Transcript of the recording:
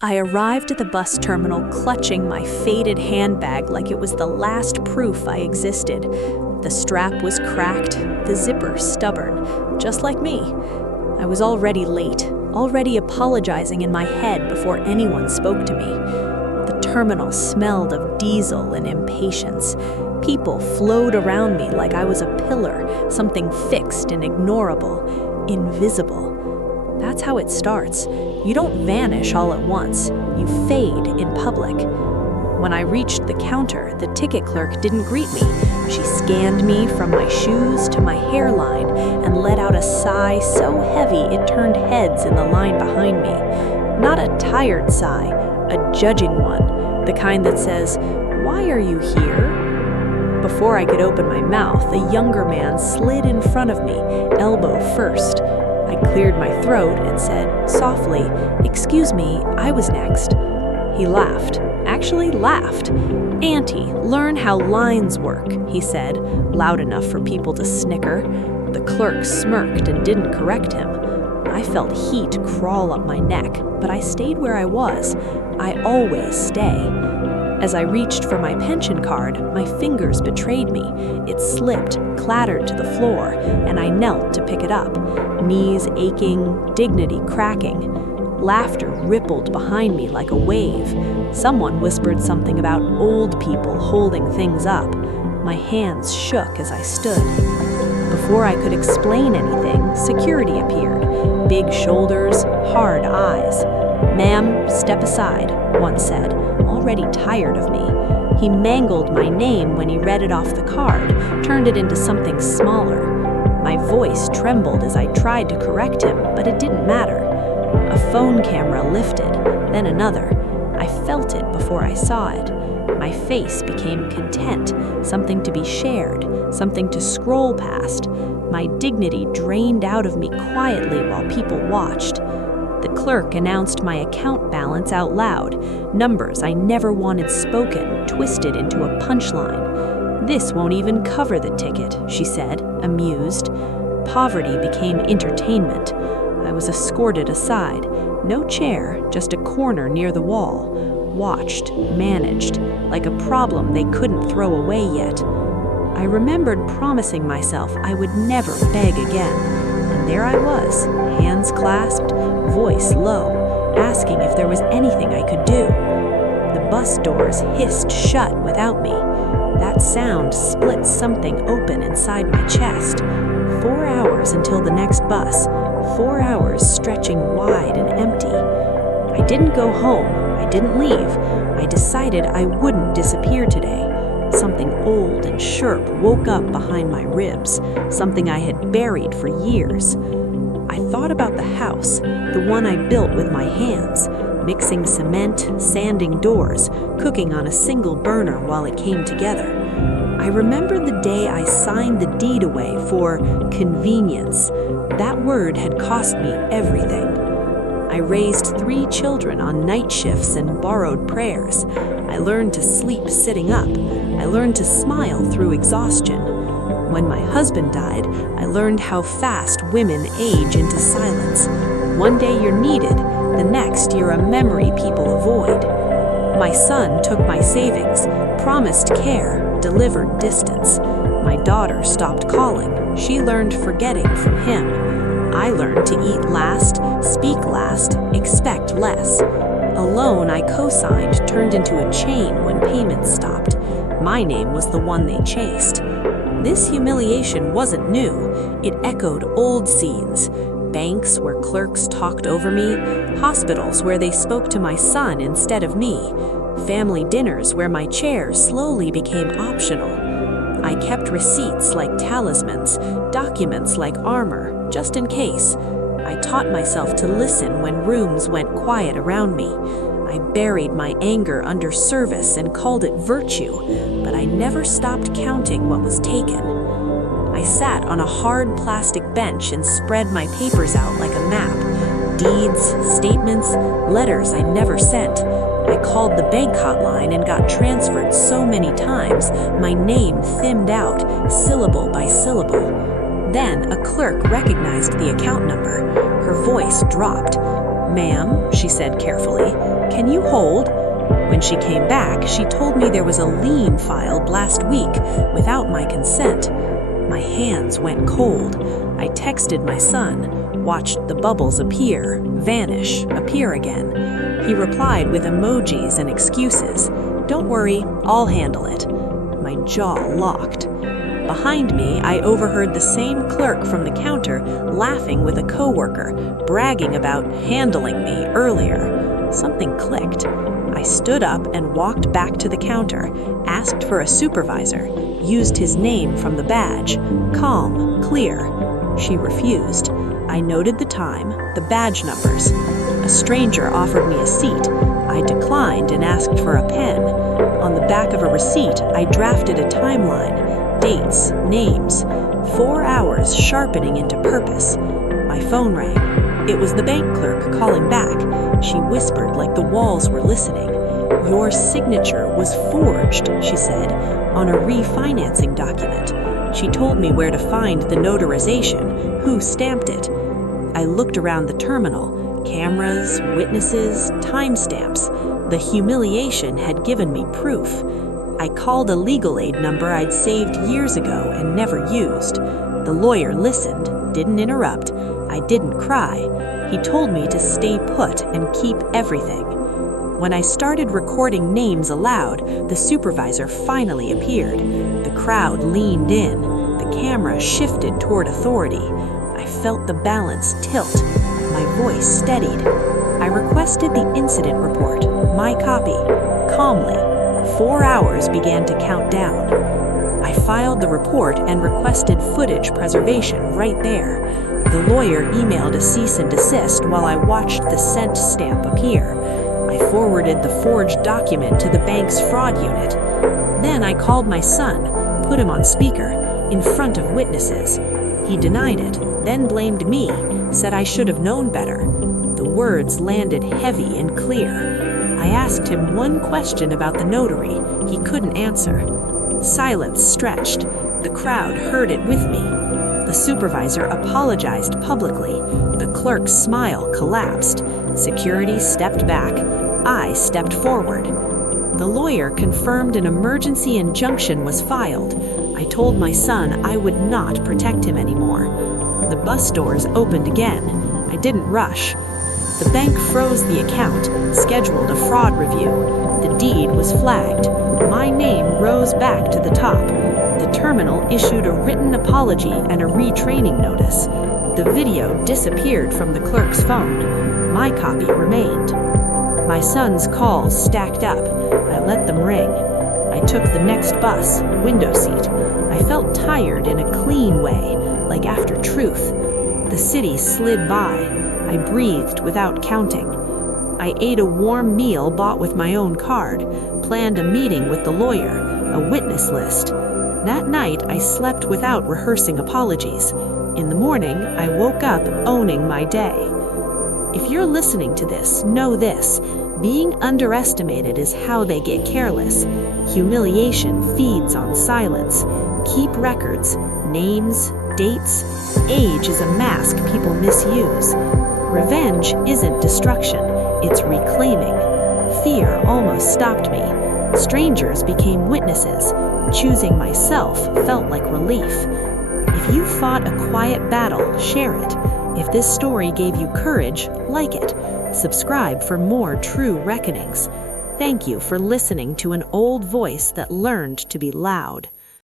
I arrived at the bus terminal clutching my faded handbag like it was the last proof I existed. The strap was cracked, the zipper stubborn, just like me. I was already late, already apologizing in my head before anyone spoke to me. The terminal smelled of diesel and impatience. People flowed around me like I was a pillar, something fixed and ignorable, invisible. That's how it starts. You don't vanish all at once. You fade in public. When I reached the counter, the ticket clerk didn't greet me. She scanned me from my shoes to my hairline and let out a sigh so heavy it turned heads in the line behind me. Not a tired sigh, a judging one, the kind that says, "Why are you here?" Before I could open my mouth, a younger man slid in front of me, elbow first. I cleared my throat and said, softly, "Excuse me, I was next." He laughed. Actually laughed. "Auntie, learn how lines work," he said, loud enough for people to snicker. The clerk smirked and didn't correct him. I felt heat crawl up my neck, but I stayed where I was. I always stay. As I reached for my pension card, my fingers betrayed me. It slipped, clattered to the floor, and I knelt to pick it up, knees aching, dignity cracking. Laughter rippled behind me like a wave. Someone whispered something about old people holding things up. My hands shook as I stood. Before I could explain anything, security appeared. Big shoulders, hard eyes. "Ma'am, step aside," one said, already tired of me. He mangled my name when he read it off the card, turned it into something smaller. My voice trembled as I tried to correct him, but it didn't matter. A phone camera lifted, then another. I felt it before I saw it. My face became content, something to be shared, something to scroll past. My dignity drained out of me quietly while people watched. The clerk announced my account balance out loud, numbers I never wanted spoken, twisted into a punchline. "This won't even cover the ticket," she said, amused. Poverty became entertainment. I was escorted aside. No chair, just a corner near the wall. Watched, managed, like a problem they couldn't throw away yet. I remembered promising myself I would never beg again. And there I was, hands clasped, voice low, asking if there was anything I could do. The bus doors hissed shut without me. That sound split something open inside my chest. 4 hours until the next bus. 4 hours stretching wide and empty. I didn't go home. I didn't leave. I decided I wouldn't disappear today. Something old and sharp woke up behind my ribs, something I had buried for years. I thought about the house, the one I built with my hands, mixing cement, sanding doors, cooking on a single burner while it came together. I remembered the day I signed the deed away for convenience. That word had cost me everything. I raised 3 children on night shifts and borrowed prayers. I learned to sleep sitting up. I learned to smile through exhaustion. When my husband died, I learned how fast women age into silence. One day you're needed, the next you're a memory people avoid. My son took my savings, promised care, delivered distance. My daughter stopped calling. She learned forgetting from him. I learned to eat last, speak last, expect less. A loan I co-signed turned into a chain when payments stopped. My name was the one they chased. This humiliation wasn't new. It echoed old scenes. Banks where clerks talked over me, hospitals where they spoke to my son instead of me, family dinners where my chair slowly became optional. I kept receipts like talismans, documents like armor, just in case. I taught myself to listen when rooms went quiet around me. I buried my anger under service and called it virtue, but I never stopped counting what was taken. I sat on a hard plastic bench and spread my papers out like a map. Deeds, statements, letters I never sent. I called the bank hotline and got transferred so many times, my name thinned out, syllable by syllable. Then a clerk recognized the account number. Her voice dropped. "Ma'am," she said carefully, can you hold?" When she came back, she told me there was a lien filed last week without my consent. My hands went cold. I texted my son, watched the bubbles appear, vanish, appear again. He replied with emojis and excuses. "Don't worry, I'll handle it." My jaw locked. Behind me, I overheard the same clerk from the counter laughing with a coworker, bragging about handling me earlier. Something clicked. I stood up and walked back to the counter, asked for a supervisor, used his name from the badge, calm, clear. She refused. I noted the time, the badge numbers. A stranger offered me a seat. I declined and asked for a pen. On the back of a receipt, I drafted a timeline, dates, names, 4 hours sharpening into purpose. My phone rang. It was the bank clerk calling back. She whispered like the walls were listening. "Your signature was forged," she said, "on a refinancing document." She told me where to find the notarization, who stamped it. I looked around the terminal. Cameras, witnesses, timestamps. The humiliation had given me proof. I called a legal aid number I'd saved years ago and never used. The lawyer listened, didn't interrupt. I didn't cry. He told me to stay put and keep everything. When I started recording names aloud, the supervisor finally appeared. The crowd leaned in. The camera shifted toward authority. I felt the balance tilt. My voice steadied. I requested the incident report, my copy, calmly. 4 hours began to count down. I filed the report and requested footage preservation right there. The lawyer emailed a cease and desist while I watched the sent stamp appear. I forwarded the forged document to the bank's fraud unit. Then I called my son, put him on speaker, in front of witnesses. He denied it, then blamed me, said I should have known better. The words landed heavy and clear. I asked him one question about the notary. He couldn't answer. Silence stretched. The crowd heard it with me. The supervisor apologized publicly. The clerk's smile collapsed. Security stepped back. I stepped forward. The lawyer confirmed an emergency injunction was filed. I told my son I would not protect him anymore. The bus doors opened again. I didn't rush. The bank froze the account, scheduled a fraud review. The deed was flagged. My name rose back to the top. The terminal issued a written apology and a retraining notice. The video disappeared from the clerk's phone. My copy remained. My son's calls stacked up. I let them ring. I took the next bus, window seat. I felt tired in a clean way, like after truth. The city slid by. I breathed without counting. I ate a warm meal bought with my own card, planned a meeting with the lawyer, a witness list. That night, I slept without rehearsing apologies. In the morning, I woke up owning my day. If you're listening to this, know this. Being underestimated is how they get careless. Humiliation feeds on silence. Keep records, names, dates. Age is a mask people misuse. Revenge isn't destruction, it's reclaiming. Fear almost stopped me. Strangers became witnesses. Choosing myself felt like relief. If you fought a quiet battle, share it. If this story gave you courage, like it. Subscribe for more true reckonings. Thank you for listening to an old voice that learned to be loud.